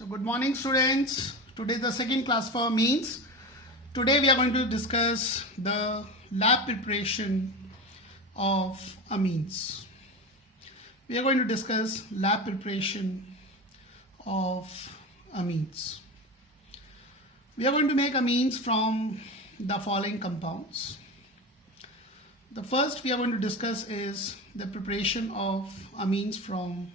So good morning students. Today is the second class for amines. Today we are going to discuss the lab preparation of amines. We are going to discuss lab preparation of amines. We are going to make amines from the following compounds. The first we are going to discuss is the preparation of amines from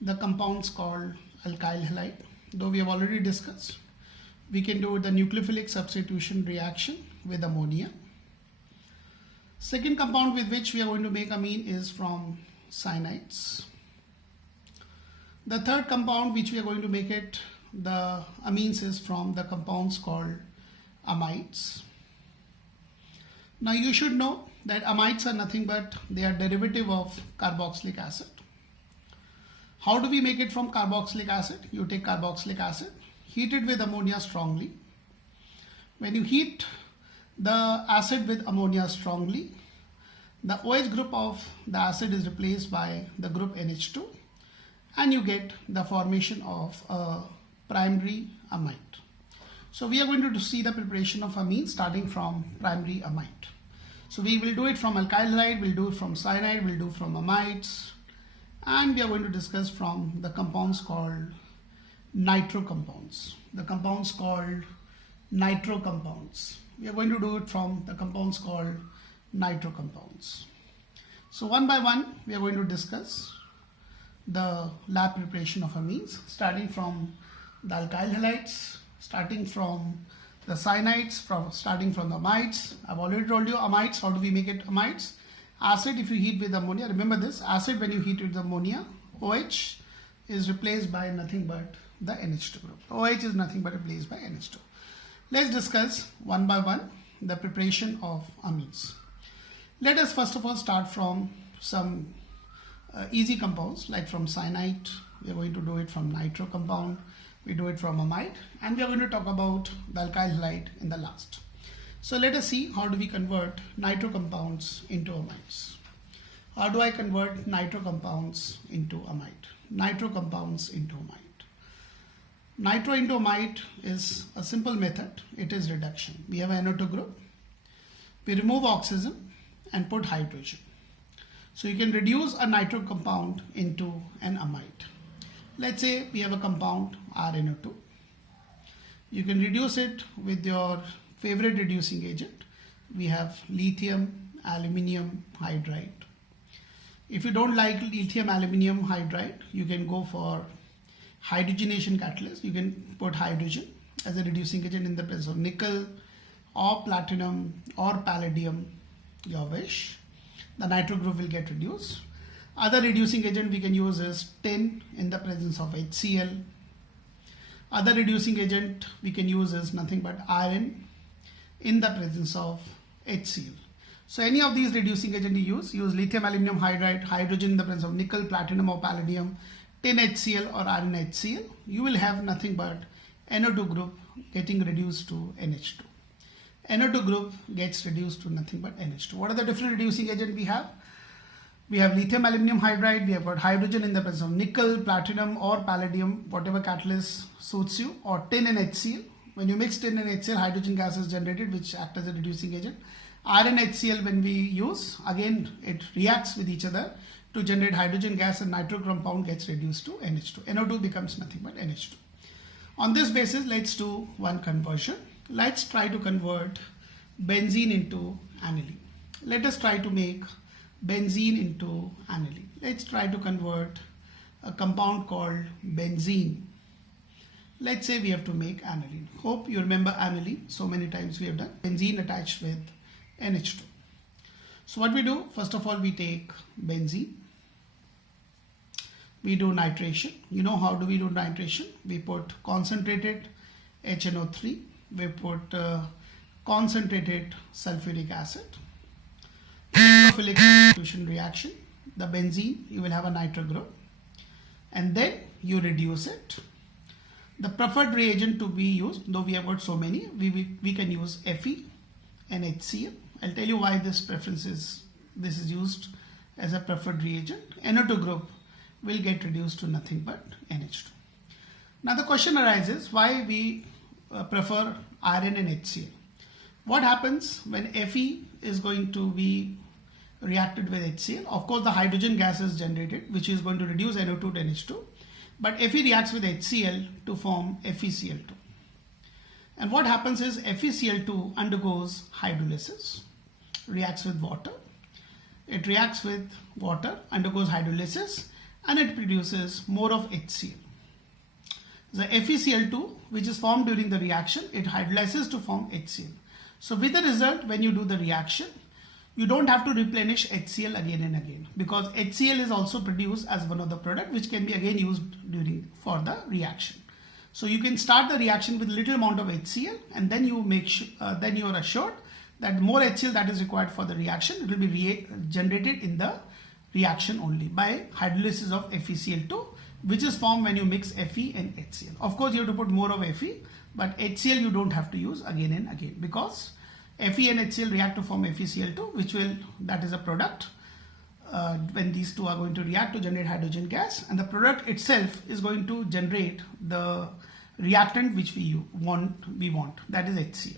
the compounds called alkyl halide. Though we have already discussed, we can do the nucleophilic substitution reaction with ammonia. Second compound with which we are going to make amine is from cyanides. The third compound which we are going to make it the amines is from the compounds called amides. Now you should know that amides are nothing but they are derivative of carboxylic acid. How do we make it from carboxylic acid? You take carboxylic acid, heat it with ammonia strongly. When you heat the acid with ammonia strongly, the OH group of the acid is replaced by the group NH2 and you get the formation of a primary amide. So we are going to see the preparation of amine starting from primary amide. So we will do it from alkyl halide, we'll do it from cyanide, we'll do it from amides, and we are going to discuss from the compounds called nitro compounds. The compounds called nitro compounds. We are going to do it from the compounds called nitro compounds. So one by one we are going to discuss the lab preparation of amines starting from the alkyl halides, starting from the cyanides, starting from the amides. I've already told you amides, how do we make it amides? Acid if you heat with ammonia, remember this, acid when you heat with ammonia, OH is replaced by nothing but the NH2 group. OH is nothing but replaced by NH2. Let's discuss one by one the preparation of amines. Let us first of all start from some easy compounds like from cyanide. We are going to do it from nitro compound, we do it from amide, and we are going to talk about the alkyl halide in the last. So let us see how do we convert nitro compounds into amides. How do I convert nitro compounds into amide? Nitro compounds into amide. Nitro into amide is a simple method. It is reduction. We have an NO2 group. We remove oxygen and put hydrogen. So you can reduce a nitro compound into an amide. Let's say we have a compound RNO2. You can reduce it with your favorite reducing agent. We have lithium aluminium hydride. If you don't like lithium aluminium hydride, you can go for hydrogenation catalyst. You can put hydrogen as a reducing agent in the presence of nickel or platinum or palladium, your wish. The nitro group will get reduced. Other reducing agent we can use is tin in the presence of HCl. Other reducing agent we can use is nothing but iron in the presence of HCl. So any of these reducing agent you use lithium aluminum hydride, hydrogen in the presence of nickel, platinum or palladium, tin HCl or iron HCl, you will have nothing but NO2 group getting reduced to NH2. NO2 group gets reduced to nothing but NH2. What are the different reducing agent we have? We have lithium aluminum hydride, we have got hydrogen in the presence of nickel, platinum or palladium, whatever catalyst suits you, or tin and HCl. When you mix tin and HCl, hydrogen gas is generated which acts as a reducing agent. Iron HCl when we use, again it reacts with each other to generate hydrogen gas and nitro compound gets reduced to NH2. NO2 becomes nothing but NH2. On this basis, let's do one conversion. Let's try to convert benzene into aniline. Let us try to make benzene into aniline. Let's try to convert a compound called benzene. Let's say we have to make aniline. Hope you remember aniline. So many times we have done benzene attached with NH2. So what we do, first of all we take benzene. We do nitration. You know how do we do nitration? We put concentrated HNO3. We put concentrated sulfuric acid. Nucleophilic substitution reaction. The benzene, you will have a nitro group. And then you reduce it. The preferred reagent to be used, though we have got so many, we can use Fe and HCl. I'll tell you why this is used as a preferred reagent. NO2 group will get reduced to nothing but NH2. Now the question arises why we prefer iron and HCl. What happens when Fe is going to be reacted with HCl? Of course the hydrogen gas is generated, which is going to reduce NO2 to NH2, but Fe reacts with HCl to form FeCl2. And what happens is FeCl2 undergoes hydrolysis, reacts with water. It reacts with water, undergoes hydrolysis, and it produces more of HCl. The FeCl2, which is formed during the reaction, it hydrolyzes to form HCl. So with the result, when you do the reaction, you don't have to replenish HCl again and again, because HCl is also produced as one of the product which can be again used for the reaction. So you can start the reaction with little amount of HCl, and then you are assured that more HCl that is required for the reaction, it will be generated in the reaction only by hydrolysis of FeCl2, which is formed when you mix Fe and HCl. Of course, you have to put more of Fe, but HCl you don't have to use again and again, because Fe and HCl react to form FeCl2, that is a product when these two are going to react to generate hydrogen gas, and the product itself is going to generate the reactant which we want, that is HCl.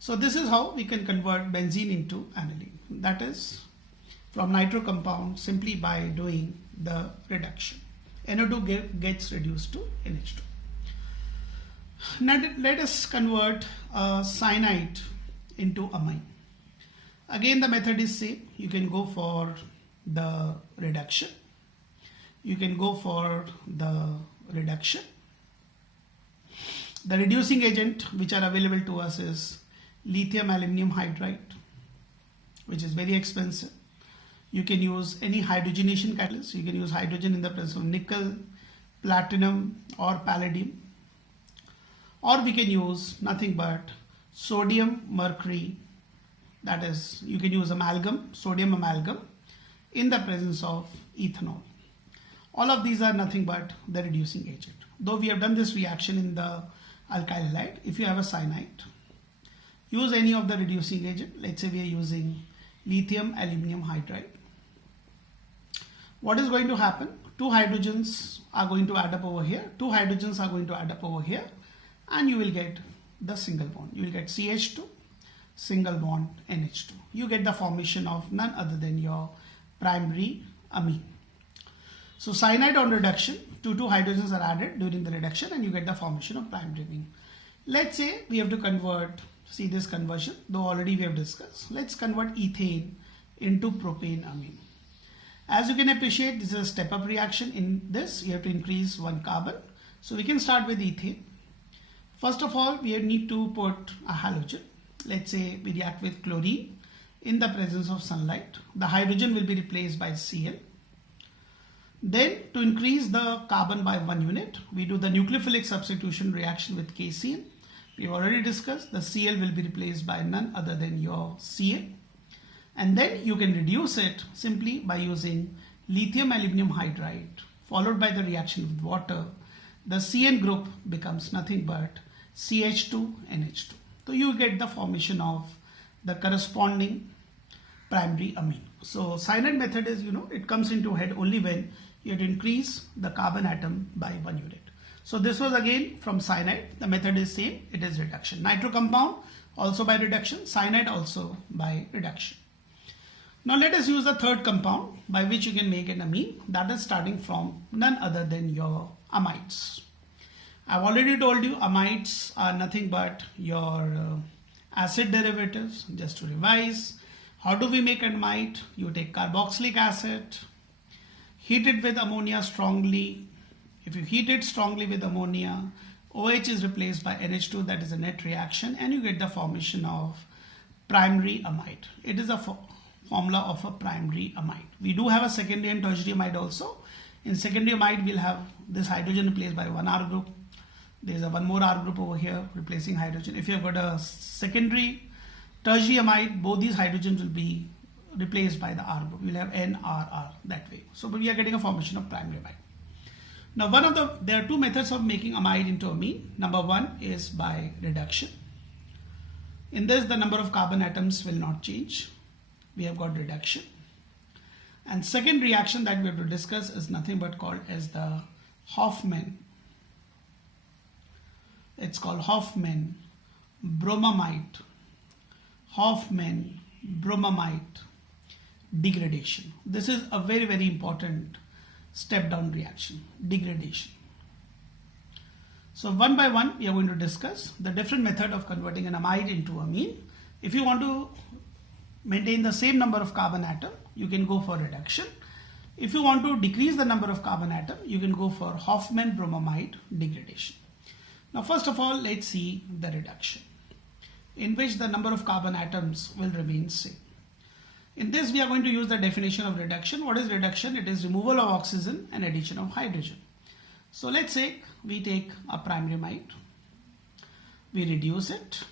So this is how we can convert benzene into aniline, that is from nitro compound simply by doing the reduction. NO2 gets reduced to NH2. Now let us convert cyanide into amine. Again the method is same. You can go for the reduction. The reducing agent which are available to us is lithium aluminum hydride, which is very expensive. You can use any hydrogenation catalyst. You can use hydrogen in the presence of nickel, platinum or palladium. Or we can use nothing but sodium mercury, that is you can use sodium amalgam in the presence of ethanol. All of these are nothing but the reducing agent. Though we have done this reaction in the alkyl halide, if you have a cyanide, use any of the reducing agent. Let's say we are using lithium aluminum hydride. What is going to happen? Two hydrogens are going to add up over here, and you will get the single bond. You will get CH2, single bond NH2. You get the formation of none other than your primary amine. So cyanide on reduction, two hydrogens are added during the reduction and you get the formation of primary amine. Let's say we have to convert, see this conversion, though already we have discussed. Let's convert ethane into propane amine. As you can appreciate, this is a step-up reaction. In this, you have to increase one carbon. So we can start with ethane. First of all, we need to put a halogen. Let's say we react with chlorine in the presence of sunlight. The hydrogen will be replaced by Cl. Then to increase the carbon by 1 unit, we do the nucleophilic substitution reaction with KCl. We have already discussed the Cl will be replaced by none other than your Cl. And then you can reduce it simply by using lithium aluminum hydride followed by the reaction with water. The CN group becomes nothing but CH2 NH2. So you get the formation of the corresponding primary amine. So cyanide method is, it comes into head only when you have to increase the carbon atom by 1 unit. So this was again from cyanide. The method is same. It is reduction. Nitro compound also by reduction. Cyanide also by reduction. Now let us use the third compound by which you can make an amine, that is starting from none other than your amides. I've already told you amides are nothing but your acid derivatives. Just to revise, how do we make an amide? You take carboxylic acid, heat it with ammonia strongly. If you heat it strongly with ammonia, OH is replaced by NH2, that is a net reaction, and you get the formation of primary amide. It is a formula of a primary amide. We do have a secondary and tertiary amide also. In secondary amide, we'll have this hydrogen replaced by one R group. There's a one more R group over here replacing hydrogen. If you've got a secondary tertiary amide, both these hydrogens will be replaced by the R group. We'll have NRR that way. So we are getting a formation of primary amide. Now there are two methods of making amide into amine. Number one is by reduction. In this, the number of carbon atoms will not change. We have got reduction. And second reaction that we have to discuss is nothing but called as the Hofmann It's called Hoffman bromamide. Hoffman bromamide degradation. This is a very, very important step down reaction, degradation. So one by one we are going to discuss the different method of converting an amide into amine. If you want to maintain the same number of carbon atom, you can go for reduction. If you want to decrease the number of carbon atom, you can go for Hoffman bromamide degradation. Now first of all, let's see the reduction, in which the number of carbon atoms will remain same. In this we are going to use the definition of reduction. What is reduction? It is removal of oxygen and addition of hydrogen. So let's say we take a primary amide, we reduce it.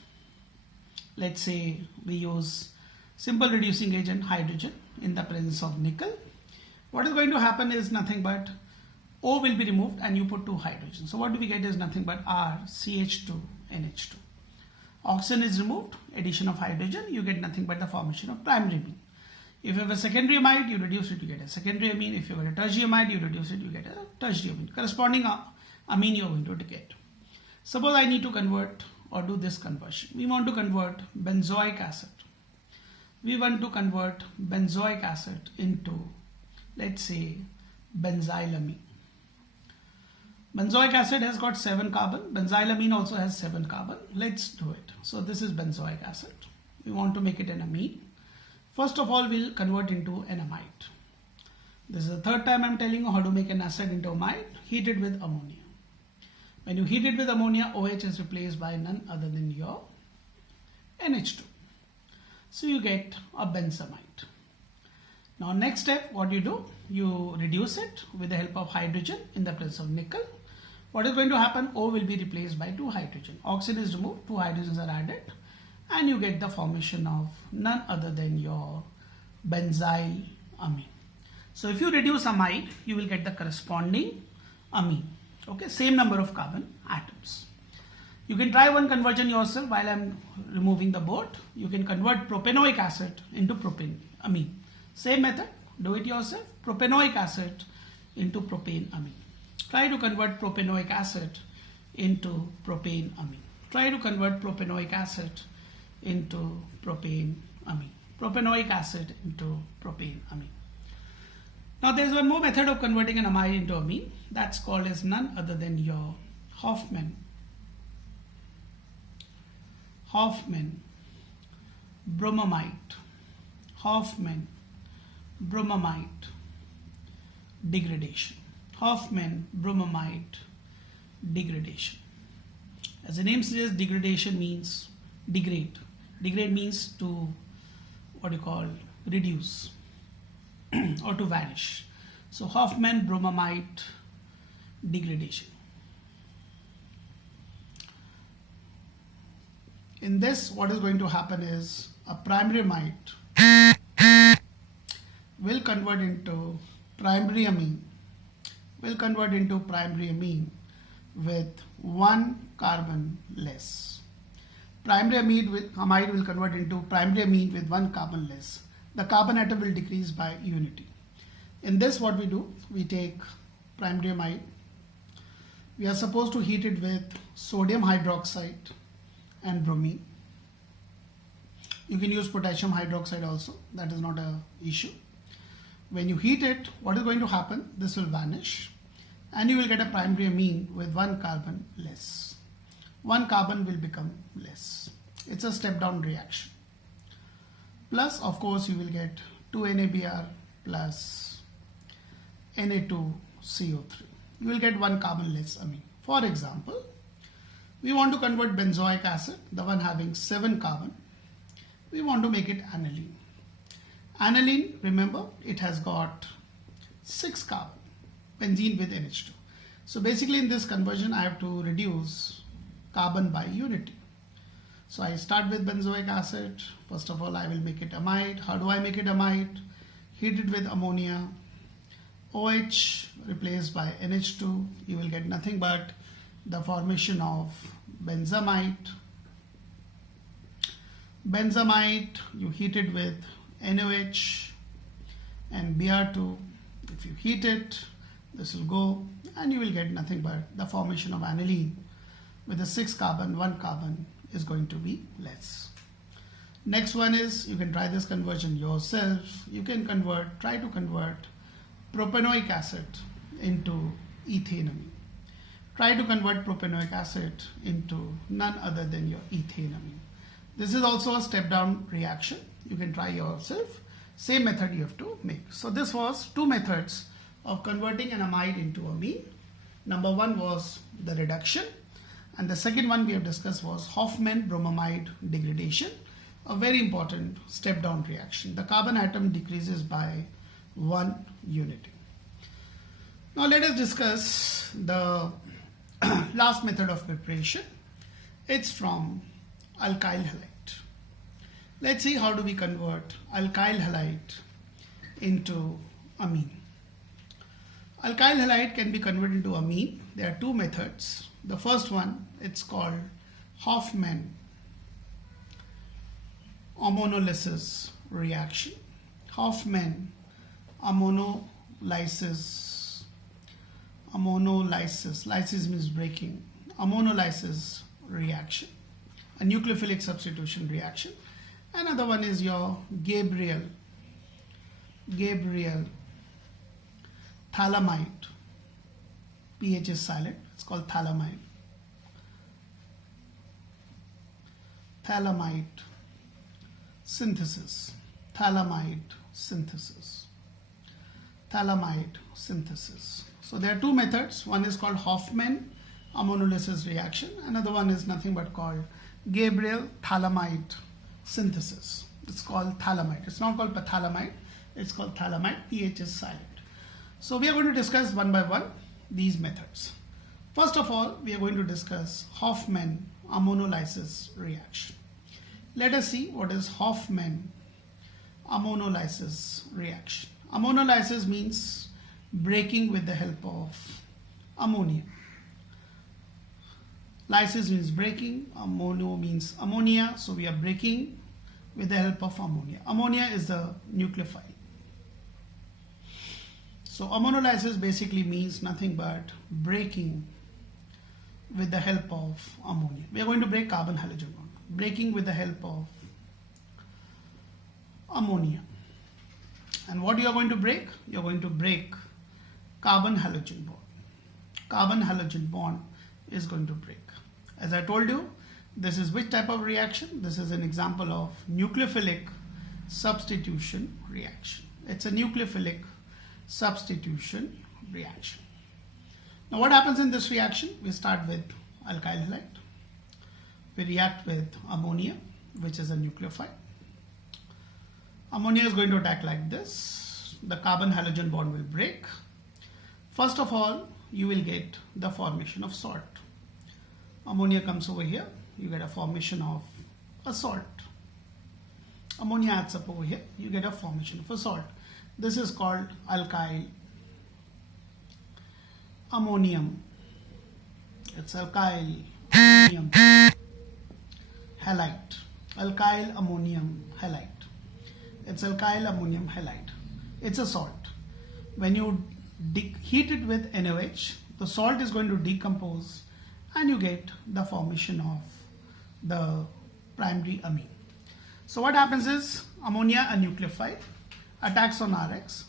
Let's say we use simple reducing agent hydrogen in the presence of nickel. What is going to happen is nothing but O will be removed and you put 2 hydrogen. So what do we get is nothing but RCH2NH2. Oxygen is removed, addition of hydrogen, you get nothing but the formation of primary amine. If you have a secondary amide, you reduce it, you get a secondary amine. If you have a tertiary amide, you reduce it, you get a tertiary amine. Corresponding amine you are going to get. Suppose I need to convert or do this conversion. We want to convert benzoic acid. We want to convert benzoic acid into, let's say, benzylamine. Benzoic acid has got 7 carbon. Benzylamine also has 7 carbon. Let's do it. So this is benzoic acid. We want to make it an amine. First of all, we'll convert into an amide. This is the third time I'm telling you how to make an acid into amide. Heat it with ammonia. When you heat it with ammonia, OH is replaced by none other than your NH2. So you get a benzamide. Now next step, what you do? You reduce it with the help of hydrogen in the presence of nickel. What is going to happen? O will be replaced by 2 hydrogen. Oxygen is removed, 2 hydrogens are added, and you get the formation of none other than your benzylamine. So if you reduce amide, you will get the corresponding amine. Okay, same number of carbon atoms. You can try one conversion yourself while I'm removing the board. You can convert propanoic acid into propane amine. Same method, do it yourself. Propanoic acid into propane amine. Try to convert propanoic acid into propane amine. Try to convert propanoic acid into propane amine. Propanoic acid into propane amine. Now there is one more method of converting an amide into amine. That's called as none other than your Hoffman bromamide. Hoffman bromamide degradation. Hoffman bromamide degradation. As the name suggests, degradation means degrade. Degrade means to reduce or to vanish. So Hoffman bromamide degradation. In this, what is going to happen is a primary amide will convert into primary amine, with 1 carbon less. Primary amide will convert into primary amine with 1 carbon less. The carbon atom will decrease by unity. In this, what we do, we take primary amide. We are supposed to heat it with sodium hydroxide and bromine. You can use potassium hydroxide also, that is not an issue. When you heat it, what is going to happen? This will vanish and you will get a primary amine with 1 carbon less. 1 carbon will become less. It's a step down reaction. Plus, of course, you will get 2NaBr plus Na2CO3. You will get 1 carbon less amine. For example, we want to convert benzoic acid, the one having 7 carbon. We want to make it aniline. Aniline, remember, it has got 6 carbon, benzene with NH2. So basically in this conversion, I have to reduce carbon by unity. So I start with benzoic acid. First of all, I will make it amide. How do I make it amide? Heat it with ammonia. OH replaced by NH2. You will get nothing but the formation of benzamide. Benzamide, you heat it with NaOH and Br2. If you heat it, this will go and you will get nothing but the formation of aniline with the 6 carbon, 1 carbon is going to be less. Next one is, you can try this conversion yourself. You can try to convert propanoic acid into ethanamine. Try to convert propanoic acid into none other than your ethanamine. This is also a step down reaction. You can try yourself. Same method you have to make. So this was 2 methods of converting an amide into amine. Number 1 was the reduction, and the second one we have discussed was Hofmann bromamide degradation, a very important step down reaction. The carbon atom decreases by 1 unit. Now let us discuss the last method of preparation. It's from alkyl halide. Let's see how do we convert alkyl halide into amine. Alkyl halide can be converted into amine. There are 2 methods. The first one, it's called Hofmann ammonolysis reaction. Hofmann ammonolysis. Lysis means breaking. Ammonolysis reaction, a nucleophilic substitution reaction. Another one is your Gabriel thalamide. pH is silent. It's called thalamide. Thalamide synthesis. So there are 2 methods. One is called Hofmann ammonolysis reaction. Another one is nothing but called Gabriel thalamide synthesis. It's called thalamide. It's not called pathalamide. It's called thalamide. pH is silent. So we are going to discuss one by one these methods. First of all, we are going to discuss Hofmann ammonolysis reaction. Let us see what is Hofmann ammonolysis reaction. Ammonolysis means breaking with the help of ammonia. Lysis means breaking, ammono means ammonia, so we are breaking with the help of ammonia. Ammonia is the nucleophile. So ammonolysis basically means nothing but breaking with the help of ammonia. We are going to break carbon halogen bond. Breaking with the help of ammonia. And what you are going to break? You are going to break carbon halogen bond. Carbon halogen bond is going to break. As I told you, this is which type of reaction? This is an example of nucleophilic substitution reaction. It's a nucleophilic substitution reaction. Now what happens in this reaction? We start with alkyl halide. We react with ammonia, which is a nucleophile. Ammonia is going to attack like this. The carbon halogen bond will break. First of all, you will get the formation of salt. Ammonia comes over here. You get a formation of a salt. Ammonia adds up over here. You get a formation of a salt. This is called alkyl ammonium. It's alkyl ammonium halide. Alkyl ammonium halide. It's alkyl ammonium halide. It's a salt. When you heat it with NaOH, the salt is going to decompose and you get the formation of the primary amine. So what happens is ammonia, a nucleophile, attacks on Rx.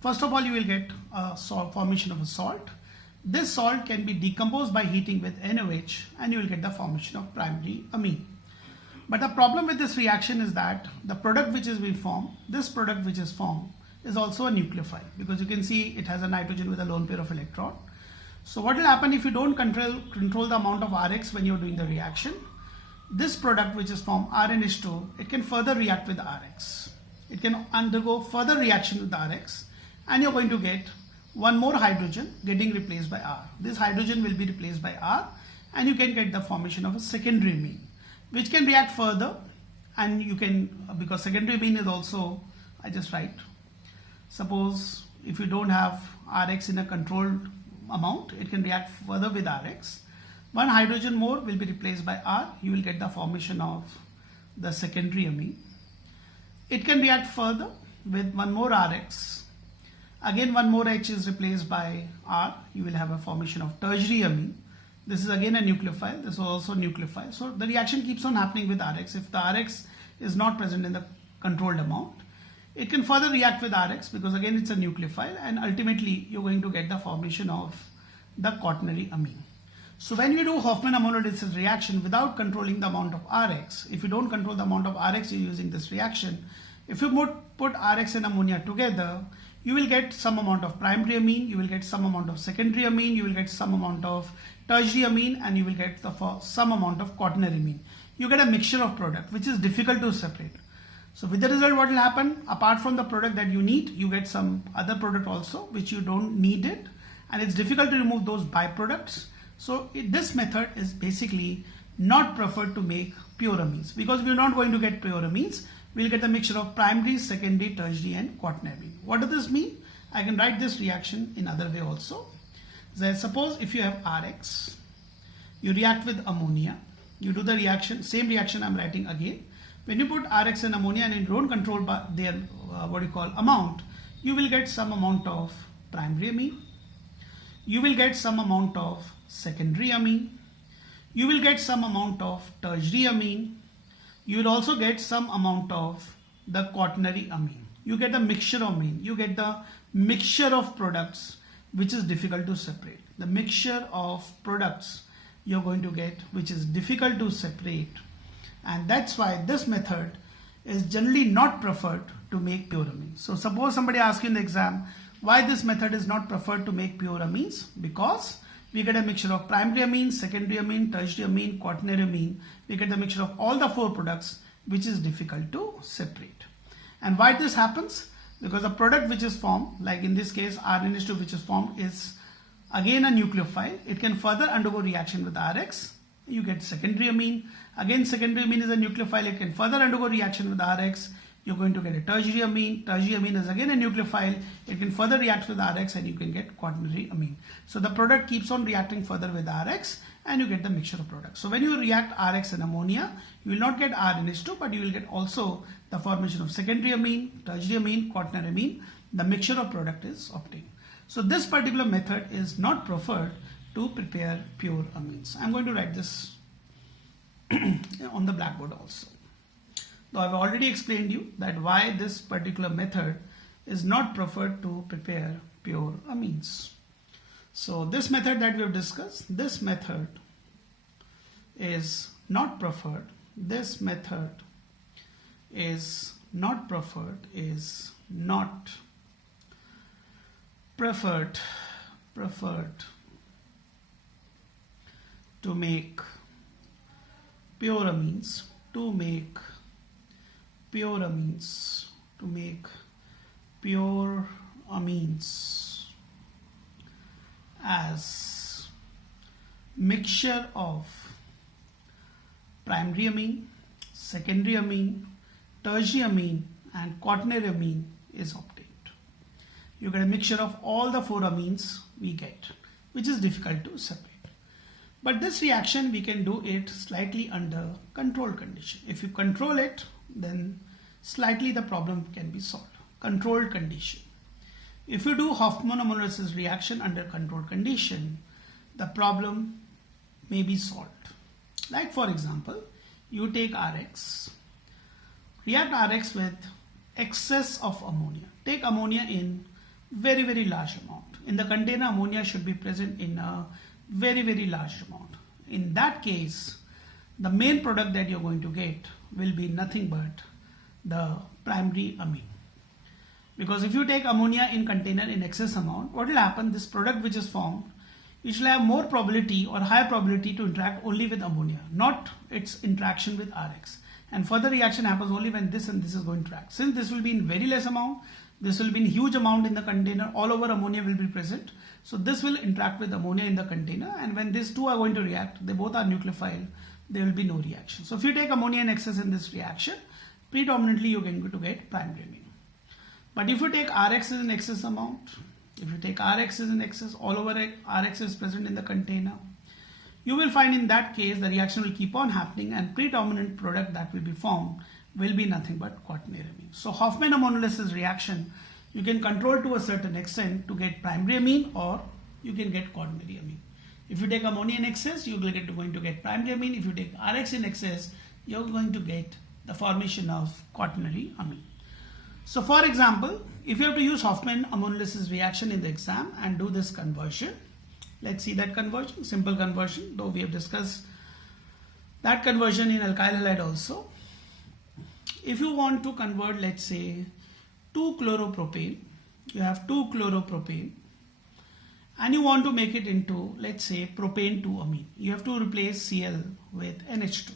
First of all, you will get a formation of a salt. This salt can be decomposed by heating with NaOH and you will get the formation of primary amine. But the problem with this reaction is that the product which is being formed, this product which is formed is also a nucleophile, because you can see it has a nitrogen with a lone pair of electron. So what will happen if you don't control the amount of Rx when you're doing the reaction? This product which is formed RNH2, it can further react with Rx. It can undergo further reaction with Rx and you're going to get one more hydrogen getting replaced by R. This hydrogen will be replaced by R and you can get the formation of a secondary amine, which can react further, and you can, because secondary amine is also, I just write, suppose if you don't have Rx in a controlled amount, it can react further with Rx. One hydrogen more will be replaced by R. You will get the formation of the secondary amine. It can react further with one more Rx. Again, one more H is replaced by R. You will have a formation of tertiary amine. This is again a nucleophile. This is also a nucleophile. So the reaction keeps on happening with Rx. If the Rx is not present in the controlled amount, it can further react with Rx because again it's a nucleophile, and ultimately you're going to get the formation of the quaternary amine. So when you do Hofmann ammonolysis reaction without controlling the amount of Rx, if you don't control the amount of Rx you're using this reaction, if you put Rx and ammonia together, you will get some amount of primary amine, you will get some amount of secondary amine, you will get some amount of tertiary amine, and you will get some amount of quaternary amine. You get a mixture of product which is difficult to separate. So with the result, what will happen? Apart from the product that you need, you get some other product also which you don't need it, and it's difficult to remove those byproducts. So this method is basically not preferred to make pure amines, because we're not going to get pure amines. We'll get a mixture of primary, secondary, tertiary and quaternary amine. What does this mean? I can write this reaction in other way also. So suppose if you have Rx, you react with ammonia, you do the reaction, same reaction I'm writing again. When you put Rx and ammonia and you don't control their amount, you will get some amount of primary amine, you will get some amount of secondary amine, you will get some amount of tertiary amine, you will also get some amount of the quaternary amine. You get a mixture of amine, you get the mixture of products which is difficult to separate. The mixture of products you're going to get which is difficult to separate, and that's why this method is generally not preferred to make pure amines. So suppose somebody asks you in the exam why this method is not preferred to make pure amines, because we get a mixture of primary amine, secondary amine, tertiary amine, quaternary amine. We get the mixture of all the four products which is difficult to separate. And why this happens? Because the product which is formed, like in this case RNH2 which is formed, is again a nucleophile. It can further undergo reaction with Rx. You get secondary amine. Again, secondary amine is a nucleophile. It can further undergo reaction with Rx. You're going to get a tertiary amine. Tertiary amine is again a nucleophile. It can further react with Rx and you can get quaternary amine. So the product keeps on reacting further with Rx and you get the mixture of products. So when you react Rx and ammonia, you will not get RNH2, but you will get also the formation of secondary amine, tertiary amine, quaternary amine. The mixture of product is obtained. So this particular method is not preferred to prepare pure amines. I'm going to write this on the blackboard also. Though I've already explained you that why this particular method is not preferred to prepare pure amines. So this method that we have discussed, this method is not preferred. This method is not preferred, is not preferred to make pure amines, to make pure amines as mixture of primary amine, secondary amine, tertiary amine and quaternary amine is obtained. You get a mixture of all the four amines we get, which is difficult to separate. But this reaction we can do it slightly under controlled condition. If you control it, then slightly the problem can be solved. Controlled condition. If you do Hofmann ammonolysis reaction under controlled condition, the problem may be solved. Like for example, you take Rx, react Rx with excess of ammonia. Take ammonia in very, very large amount. In the container, ammonia should be present in a very, very large amount. In that case, the main product that you're going to get will be nothing but the primary amine. Because if you take ammonia in container in excess amount, what will happen? This product which is formed, it will have more probability or higher probability to interact only with ammonia, not its interaction with Rx. And further reaction happens only when this and this is going to interact. Since this will be in very less amount, this will be in huge amount in the container, all over ammonia will be present. So this will interact with ammonia in the container, and when these two are going to react, they both are nucleophile, there will be no reaction. So if you take ammonia in excess in this reaction, predominantly you're going to get primary amine. But if you take Rx in excess amount, if you take Rx in excess, all over Rx is present in the container, you will find in that case the reaction will keep on happening and predominant product that will be formed will be nothing but quaternary amine. So Hofmann ammonolysis reaction, you can control to a certain extent to get primary amine or you can get quaternary amine. If you take ammonia in excess, you're going to get primary amine. If you take RX in excess, you're going to get the formation of quaternary amine. So for example, if you have to use Hofmann ammonolysis reaction in the exam and do this conversion, let's see that conversion, simple conversion, though we have discussed that conversion in alkyl halide also. If you want to convert, let's say, 2-chloropropane, you have 2-chloropropane, and you want to make it into, let's say, propane 2-amine. You have to replace Cl with NH2.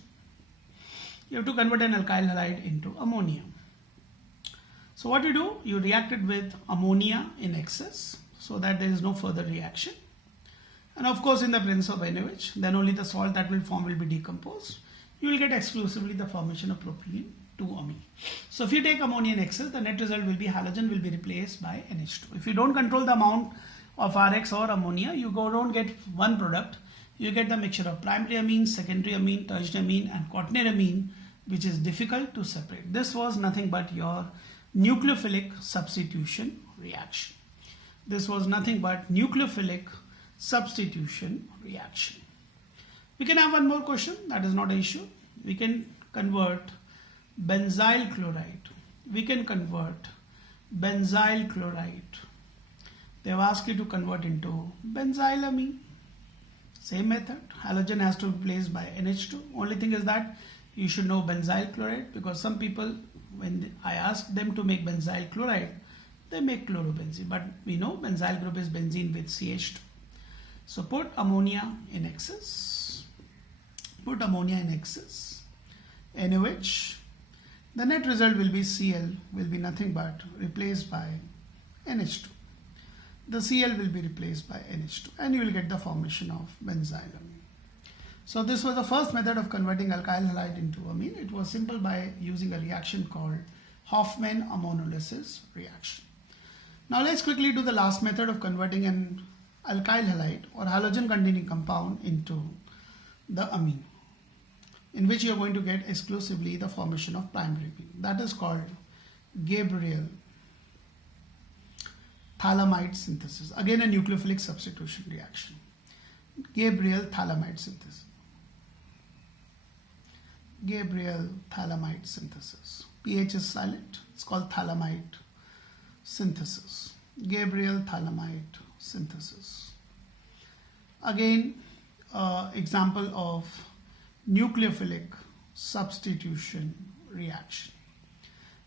You have to convert an alkyl halide into ammonia. So what you do, you react it with ammonia in excess so that there is no further reaction. And of course, in the presence of NaOH, then only the salt that will form will be decomposed. You will get exclusively the formation of propylene 2-amine. So if you take ammonia in excess, the net result will be halogen will be replaced by NH2. If you don't control the amount of RX or ammonia, you don't get one product. You get the mixture of primary amine, secondary amine, tertiary amine and quaternary amine, which is difficult to separate. This was nothing but your nucleophilic substitution reaction. This was nothing but nucleophilic substitution reaction. We can have one more question, that is not an issue. We can convert benzyl chloride. We can convert benzyl chloride. They have asked you to convert into benzylamine. Same method. Halogen has to be replaced by NH2. Only thing is that you should know benzyl chloride, because some people, when I ask them to make benzyl chloride, they make chlorobenzene. But we know benzyl group is benzene with CH2. So put ammonia in excess. Put ammonia in excess. NaOH. The net result will be Cl will be nothing but replaced by NH2. The Cl will be replaced by NH2 and you will get the formation of benzylamine. So this was the first method of converting alkyl halide into amine. It was simple by using a reaction called Hofmann ammonolysis reaction. Now let's quickly do the last method of converting an alkyl halide or halogen containing compound into the amine, in which you are going to get exclusively the formation of primary amine. That is called Gabriel phthalimide synthesis. Again a nucleophilic substitution reaction. Gabriel phthalimide synthesis. Gabriel phthalimide synthesis. pH is silent. It's called phthalimide synthesis. Gabriel phthalimide synthesis. Again, example of nucleophilic substitution reaction.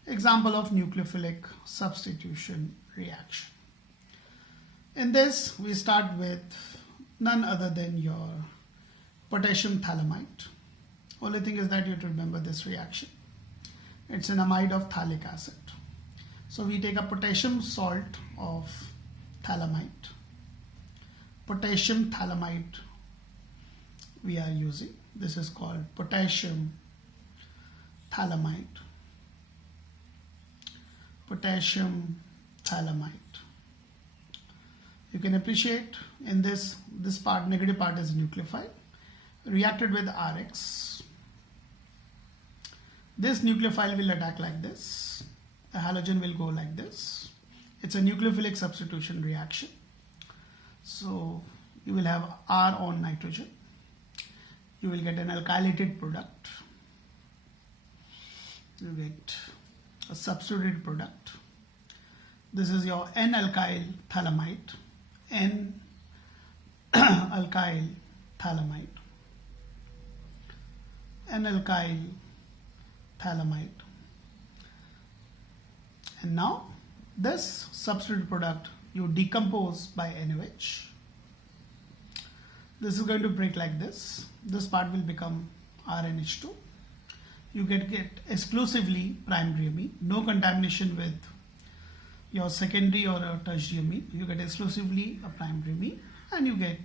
Example of nucleophilic substitution reaction. In this, we start with none other than your potassium phthalimide. Only thing is that you have to remember this reaction. It's an amide of phthalic acid. So we take a potassium salt of phthalimide. Potassium phthalimide we are using. This is called potassium phthalimide. Potassium phthalimide. You can appreciate in this part, negative part is nucleophile, reacted with RX. This nucleophile will attack like this. The halogen will go like this. It's a nucleophilic substitution reaction. So you will have R on nitrogen. You will get an alkylated product. You get a substituted product. This is your N-alkyl phthalimide. N-alkyl phthalimide. N-alkyl phthalimide. And now this substituted product you decompose by NaOH. This is going to break like this. This part will become RNH2. You get exclusively primary amine, no contamination with your secondary or a tertiary amine. You get exclusively a primary amine and you get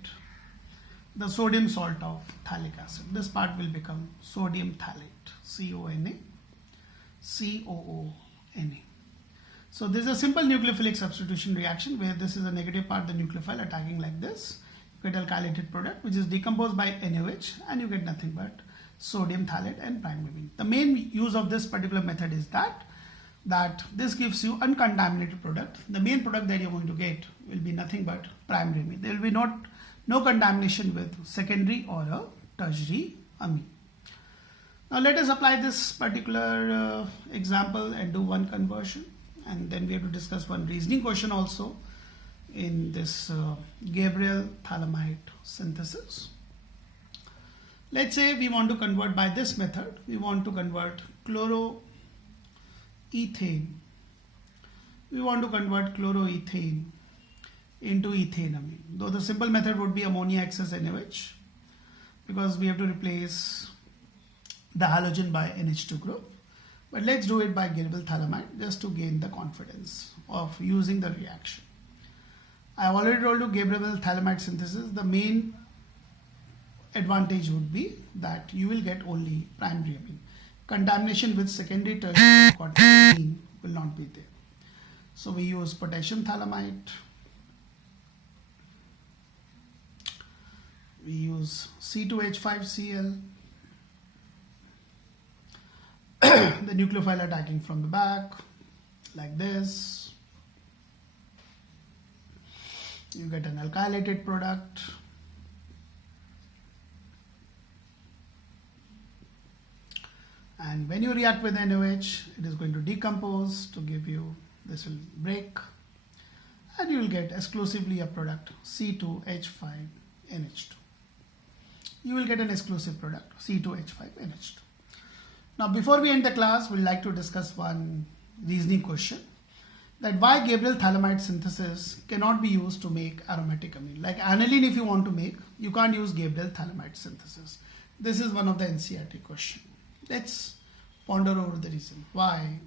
the sodium salt of phthalic acid. This part will become sodium phthalate, CONA, COONA. So this is a simple nucleophilic substitution reaction where this is a negative part, the nucleophile attacking like this. You get alkylated product which is decomposed by NaOH and you get nothing but sodium phthalate and primary amine. The main use of this particular method is that this gives you uncontaminated product. The main product that you're going to get will be nothing but primary amine. There will be no contamination with secondary or a tertiary amine. Now let us apply this particular example and do one conversion, and then we have to discuss one reasoning question also in this Gabriel thalamide synthesis. Let's say we want to convert by this method. We want to convert chloroethane. We want to convert chloroethane into ethanamine. Though the simple method would be ammonia excess NaOH, because we have to replace the halogen by NH2 group. But let's do it by Gabriel thalamide just to gain the confidence of using the reaction. I have already told you Gabriel thalamide synthesis, the main advantage would be that you will get only primary amine. Contamination with secondary, tertiary, quaternary amine will not be there. So we use potassium thalamide. We use C2H5Cl. The nucleophile attacking from the back like this. You get an alkylated product. And when you react with NaOH, it is going to decompose to give you, this will break, and you will get exclusively a product C2H5NH2. You will get an exclusive product C2H5NH2. Now before we end the class, we'd like to discuss one reasoning question, that why Gabriel thalamide synthesis cannot be used to make aromatic amine. Like aniline, if you want to make, you can't use Gabriel thalamide synthesis. This is one of the NCERT question. Let's ponder over the reason. Why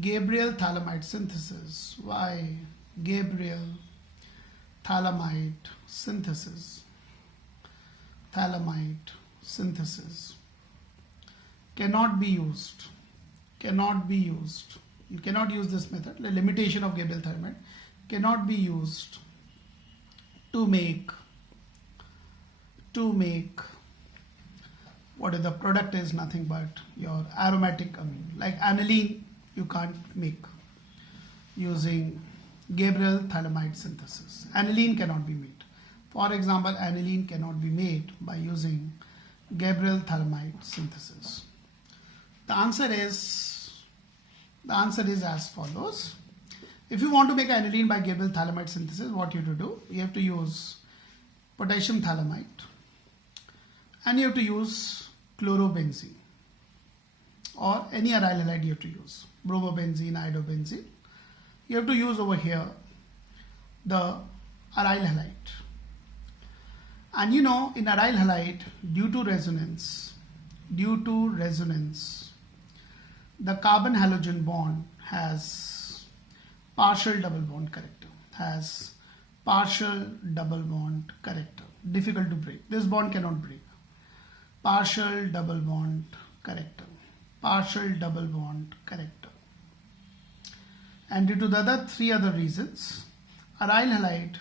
Gabriel thalamide synthesis? Why Gabriel thalamide synthesis? Thalamide synthesis cannot be used. Cannot be used. You cannot use this method. The limitation of Gabriel thalamide cannot be used to make what is the product is nothing but your aromatic amine. Like aniline, you can't make using Gabriel thalamide synthesis. Aniline cannot be made. For example, aniline cannot be made by using Gabriel thalamide synthesis. The answer is as follows. If you want to make aniline by Gabriel thalamide synthesis, what you have to do? You have to use potassium thalamide, and you have to use chlorobenzene or any aryl halide you have to use, bromobenzene, iodobenzene. You have to use over here the aryl halide. And you know, in aryl halide, due to resonance, the carbon halogen bond has partial double bond character, difficult to break. This bond cannot break. Partial double bond character. And due to the three other reasons, aryl halide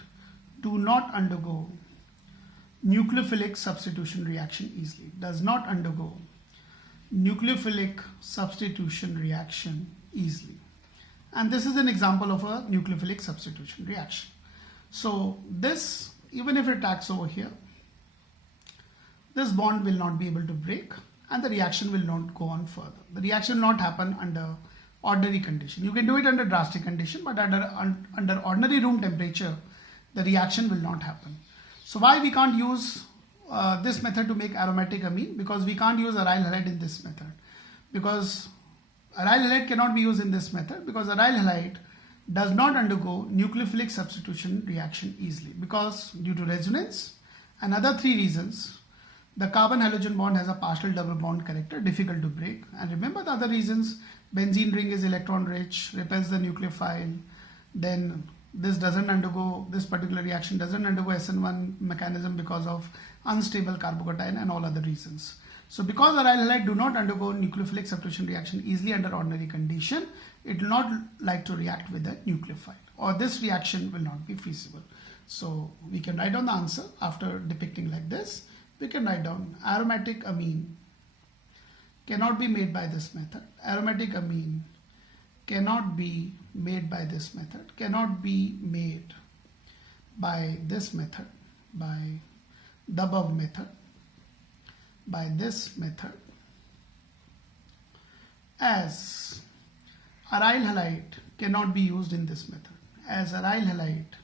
do not undergo nucleophilic substitution reaction easily. Does not undergo nucleophilic substitution reaction easily. And this is an example of a nucleophilic substitution reaction. So this, even if it acts over here, this bond will not be able to break and the reaction will not go on further. The reaction will not happen under ordinary condition. You can do it under drastic condition, but under ordinary room temperature, the reaction will not happen. So why we can't use this method to make aromatic amine? Because we can't use aryl halide in this method. Because aryl halide cannot be used in this method because aryl halide does not undergo nucleophilic substitution reaction easily, because due to resonance and other three reasons, the carbon halogen bond has a partial double bond character, difficult to break. And remember the other reasons: benzene ring is electron rich, repels the nucleophile, then this particular reaction doesn't undergo SN1 mechanism because of unstable carbocation and all other reasons. So because aryl halide do not undergo nucleophilic substitution reaction easily under ordinary condition, it will not like to react with the nucleophile, or this reaction will not be feasible. So we can write down the answer after depicting like this. We can write down aromatic amine cannot be made by this method. Aromatic amine cannot be made by this method. Cannot be made by this method by the above method, by this method, as aryl halide cannot be used in this method, as aryl halide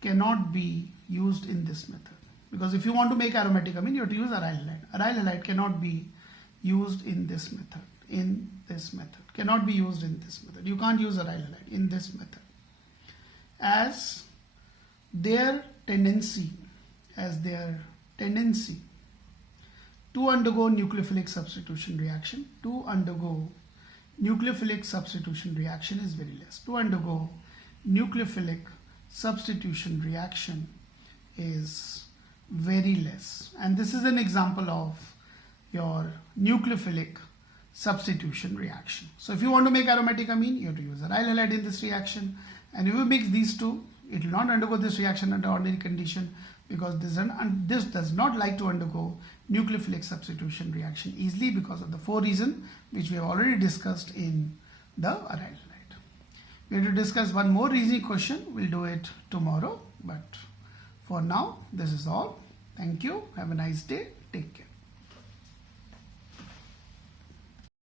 cannot be used in this method. Because if you want to make aromatic amine, you have to use aryl halide. Aryl halide cannot be used in this method. In this method, cannot be used in this method. You can't use aryl halide in this method, as their tendency to undergo nucleophilic substitution reaction, is very less. To undergo nucleophilic substitution reaction is very less. And this is an example of your nucleophilic substitution reaction. So if you want to make aromatic amine, you have to use aryl halide in this reaction. And if you mix these two, it will not undergo this reaction under ordinary condition, because this does not like to undergo nucleophilic substitution reaction easily because of the 4 reasons which we have already discussed in the aryl halide. We have to discuss one more reasoning question. We'll do it tomorrow. But for now, this is all. Thank you. Have a nice day. Take care.